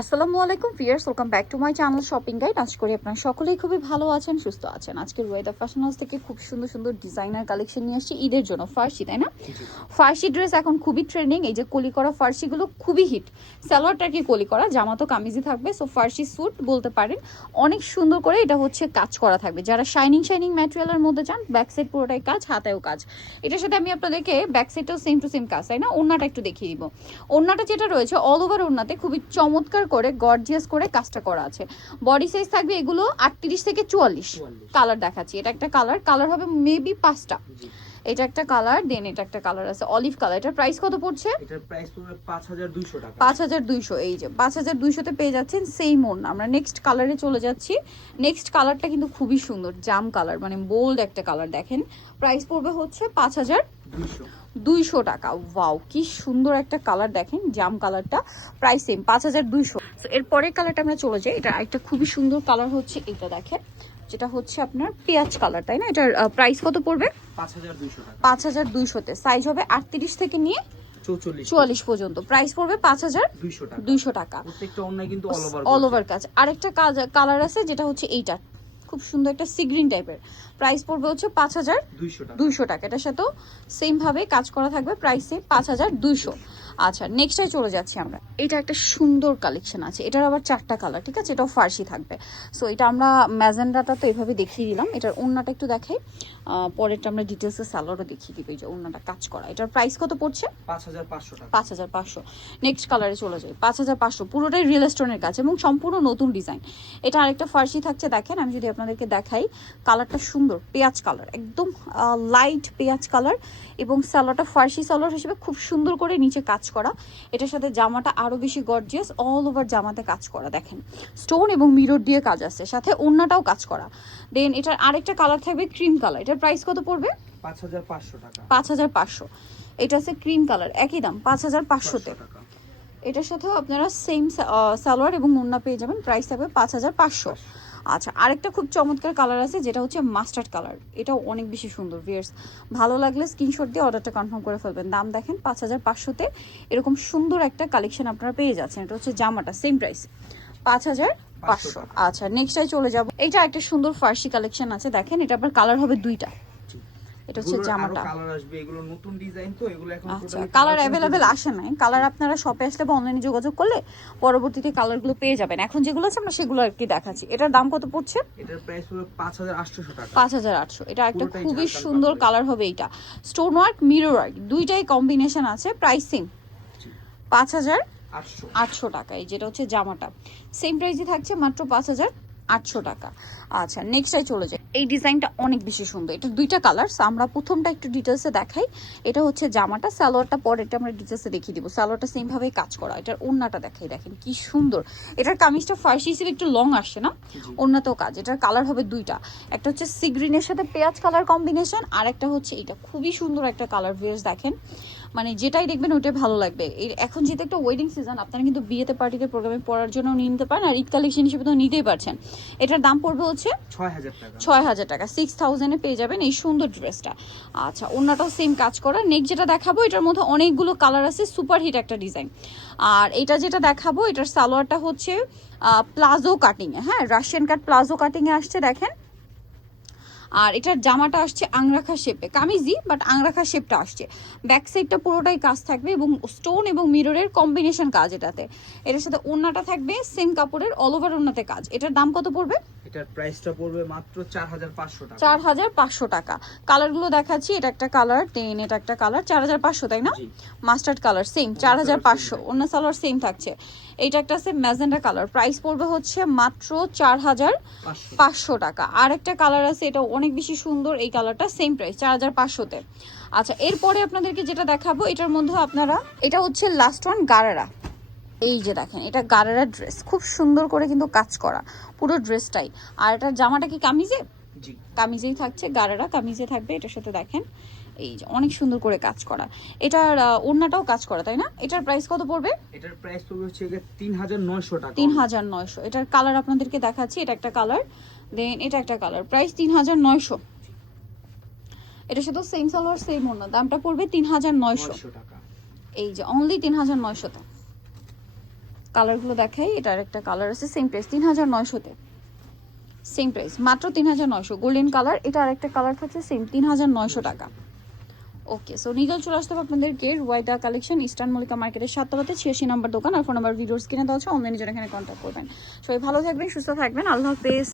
আসসালামু আলাইকুম viewers, welcome back to my channel shopping guide. আশা করি আপনারা সকলেই খুবই ভালো আছেন, সুস্থ আছেন। আজকে রুয়েদা ফ্যাশন হাউস থেকে খুব সুন্দর সুন্দর ডিজাইনার কালেকশন নিয়ে আসছি ঈদের জন্য। ফার্সি, তাই না? ফার্সি ড্রেস এখন খুবই ট্রেন্ডিং। এই যে কলি করা ফার্সিগুলো খুবই হিট। সালোয়ারটা কি কলি করা, জামা তো কামিজই থাকবে। সো ফার্সি স্যুট বলতে পারেন। অনেক সুন্দর করে এটা হচ্ছে কাজ করা থাকবে। যারা শাইনিং ম্যাটেরিয়ালের মধ্যে চান, ব্যাক সাইড পুরোটাই কাজ, হাতেও কাজ। এটার সাথে আমি আপনাদেরকে ব্যাক সাইডটাও সেম টু সেম কাজ, তাই না? ওড়নাটা একটু দেখিয়ে দিব। ওড়নাটা যেটা রয়েছে অল ওভার ওড়নাতে খুবই চমৎকার করে গর্জিয়াস করে কাজটা করা আছে। বডি সাইজ থাকবে এগুলো 38 থেকে 44। কালার দেখাচ্ছি। এটা একটা কালার হবে মেবি 5টা। এটা একটা কালার, দেন এটা একটা কালার আছে অলিভ কালার। এটার প্রাইস কত পড়ছে? এটার প্রাইস পড়বে 5200 টাকা। 5200। এই যে 5200 তে পেয়ে যাচ্ছেন সেম ওড়না। আমরা নেক্সট কালারে চলে যাচ্ছি। নেক্সট কালারটা কিন্তু খুবই সুন্দর, জাম কালার, মানে বোল্ড একটা কালার। দেখেন প্রাইস পড়বে হচ্ছে 5200 টাকা। ওয়াও, কি সুন্দর একটা কালার। দেখেন জাম কালারটা, প্রাইস সেম 5200। তো এর পরের কালারটা আমরা চলে যাই। এটা একটা খুবই সুন্দর কালার হচ্ছে এটা, দেখেন, যেটা হচ্ছে আপনার পেঁয়াজ কালার, তাই না? এটার প্রাইস কত পড়বে? 5200 টাকা। 5200 তে সাইজ হবে 38 থেকে নিয়ে 44 পর্যন্ত। প্রাইস পড়বে 5200 টাকা। প্রত্যেকটা ওন্নায় কিন্তু অল ওভার কাজ। আরেকটা কালার আছে যেটা হচ্ছে এইটা, খুব সুন্দর একটা সি গ্রিন টাইপের। প্রাইস পড়বে হচ্ছে 5200 টাকা। এটার সাথেও সেম ভাবে কাজ করা থাকবে, প্রাইস সেম 5200। আচ্ছা, নেক্সটে চলে যাচ্ছি আমরা। এটা একটা সুন্দর কালেকশন আছে, এটার আবার 4টা কালার, ঠিক আছে? এটাও ফার্সি থাকবে। সো এটা আমরা ম্যাজেন্ডাটা তো এভাবে দেখিয়ে দিলাম। এটার ওড়নাটা একটু দেখাই, পরেরটা আমরা ডিটেলসে সালোয়ারও দেখিয়ে দিব। এই যে ওড়নাটা কাজ করা, এটার প্রাইস কত পড়ছে? 5500 টাকা। 5500। নেক্সট কালারে চলে যাই। 5500, পুরোটাই রিয়েল স্টোনের কাজ এবং সম্পূর্ণ নতুন ডিজাইন। এটা আরেকটা ফার্সি থাকছে। দেখেন আমি যদি আপনাদেরকে দেখাই, কালারটা সুন্দর, পেঁয়াজ কালার, একদম লাইট পেঁয়াজ কালার। এবং সালোয়ারটা ফার্সি সালোয়ার হিসেবে খুব সুন্দর করে নিচে কাজ করা। এটার সাথে জামাটা আরো বেশি গর্জিয়াস, অল ওভার জামাতে কাজ করা। দেখেন স্টোন এবং মিরর দিয়ে কাজ আছে, সাথে ওড়নাটাও কাজ করা। দেন এটার আরেকটা কালার থাকবে ক্রিম কালার। এটার প্রাইস কত পড়বে? 5500 টাকা। 5500। এটা আছে ক্রিম কালার, একই দাম 5500 তে। টাকা। এটার সাথেও আপনারা সেম সালোয়ার এবং ওড়না পেয়ে যাবেন, প্রাইস থাকবে 5500। আচ্ছা, আরেকটা খুব চমৎকার কালার আছে যেটা হচ্ছে মাস্টার্ড কালার। এটাও অনেক বেশি সুন্দর। ভিউয়ার্স, ভালো লাগলে স্ক্রিনশট দিয়ে অর্ডারটা কনফার্ম করে ফেলবেন। দাম দেখেন 5500 তে এরকম সুন্দর একটা কালেকশন আপনারা পেয়ে যাচ্ছেন। এটা হচ্ছে জামাটা, সেম প্রাইস 5500। আচ্ছা, নেক্সটটাই চলে যাব। এটা একটা সুন্দর ফার্সি কালেকশন আছে। দেখেন এটা আবার কালার হবে 2টা। এটা হচ্ছে জামাটা। কালার আসবে, এগুলো নতুন ডিজাইন তো, এগুলো এখন আচ্ছা, কালার অ্যাভেলেবেল আসে নাই। কালার আপনারা শপে আসলে বা অনলাইনে যোগাযোগ করলে পরবর্তীতে কালারগুলো পেয়ে যাবেন। এখন যেগুলো আছে আমরা সেগুলো আর কি দেখাচ্ছি। এটার দাম কত পড়ছে? এটার প্রাইস হলো 5800 টাকা। 5800। এটা একটা খুবই সুন্দর কালার হবে। এইটা স্টোন ওয়ার্ক, মিরর ওয়ার্ক দুইটাই কম্বিনেশন আছে। প্রাইস সেম 5800 টাকা। এই যেটা হচ্ছে জামাটা, সেম প্রাইসই থাকছে, মাত্র 5800 টাকা। আচ্ছা, নেক্সটটাই চলে যায়। এই ডিজাইনটা অনেক বেশি সুন্দর। এটা 2টা কালার। আমরা প্রথমটা একটু ডিটেলসে দেখাই। এটা হচ্ছে জামাটা, সালোয়ারটা পরেরটা আমরা ডিটেলসে দেখিয়ে দিব। সালোয়ারটা সেম ভাবেই কাজ করা। এটার ওড়নাটা দেখাই, দেখেন কি সুন্দর। এটার কামিজটা ফার্সি হিসেবে একটু লং আসছে না, ওড়নাতেও কাজ। এটার কালার হবে 2টা, একটা হচ্ছে সি গ্রিনের সাথে পেঁয়াজ কালার কম্বিনেশন, আর একটা হচ্ছে এটা খুবই সুন্দর একটা কালার। ভিউয়ার্স দেখেন, মানে যেটাই দেখবেন ওইটাই ভালো লাগবে। এখন যেহেতু একটা ওয়েডিং সিজন, আপনারা কিন্তু বিয়েতে পার্টিতে প্রোগ্রামে পরার জন্য নিয়ে নিতে পারেন, আর ঈদ কালেকশন হিসেবে তো নিতেই পারছেন। এটার দাম পড়বে হচ্ছে 6000 টাকা। 6000 এ পেয়ে যাবেন এই সুন্দর ড্রেসটা। আচ্ছা, ওড়নাটাও সেম কাজ করা। নেক্সট যেটা দেখাবো, এটার মধ্যে অনেকগুলো কালার আছে, সুপার হিট একটা ডিজাইন। আর এটা যেটা দেখাবো, এটার সালোয়ারটা হচ্ছে প্লাজো কাটিং এ, হ্যাঁ, রাশিয়ান কাট প্লাজো কাটিং এ আসছে, দেখেন। আর এটার জামাটা আসছে আংরাখা শেপে, কামিজি বাট আংরাখা শেপটা আসছে। ব্যাক সাইডটা পুরোটাই কাজ থাকবে এবং স্টোন এবং মিররের কম্বিনেশন কাজ এটাতে। এটার সাথে ওড়নাটা থাকবে সেম কাপড়ের, অল ওভার ওড়নাতে কাজ। এটার দাম কত পড়বে? এটার প্রাইসটা পড়বে মাত্র 4500 টাকা। 4500 টাকা। কালারগুলো দেখাচ্ছি। এটা একটা কালার, দেন এটা একটা কালার। 4500, তাই না? Mustard colour same 4500। অন্য সালোয়ার সেম থাকছে। এইটা একটা আছে ম্যাজেন্ডা কালার, প্রাইস পড়বে হচ্ছে মাত্র 4500 টাকা। আর একটা কালার আছে, এটা অনেক বেশি সুন্দর। এই কালারটা সেম প্রাইস 4500 তে। আচ্ছা, এরপরে আপনাদেরকে যেটা দেখাবো, এটার মধ্যে আপনারা, এটা হচ্ছে লাস্ট ওয়ান গারারা। এই যে দেখেন, এটা গারারা ড্রেস, খুব সুন্দর করে কিন্তু কাজ করা পুরো ড্রেসটাই। আর এটার জামাটা কি কামিজে? জি, কামিজেই থাকছে, গারারা কামিজে থাকবে। এটার সাথে দেখেন এই যে অনেক সুন্দর করে কাজ করা। এটার ওড়নাটাও কাজ করা, তাই না? এটার প্রাইস কত পড়বে? এটার প্রাইস পড়বে হচ্ছে 3900 টাকা। 3900। এটার কালার আপনাদেরকে দেখাচ্ছি। এটা একটা কালার, দেন এটা একটা কালার, প্রাইস 3900। এটার সাথে সেম সালোয়ার সেম ওড়না, দামটা পড়বে 3900 টাকা। এই যে অনলি 3900 তে। কালারগুলো দেখাই, এটার একটা কালার আছে সেম প্রাইস 3900-তে, সেম প্রাইস মাত্র 3900, গোল্ডেন কালার। এটা আরেকটা কালার থাকছে সেম 3900 টাকা। ওকে, সো নিগল চলে আসতে হবে আপনাদেরকে রুয়াইদা কালেকশন, ইস্টার্ন মল্লিকা মার্কেটের 7 তলাতে 86 নম্বর দোকান। আর ফোন নাম্বার ভিডিওর স্ক্রিনে দেওয়া আছে, অনলাইনে জন্য এখানে কন্ট্যাক্ট করবেন। সবাই ভালো থাকবেন, সুস্থ থাকবেন, আল্লাহ হাফেজ।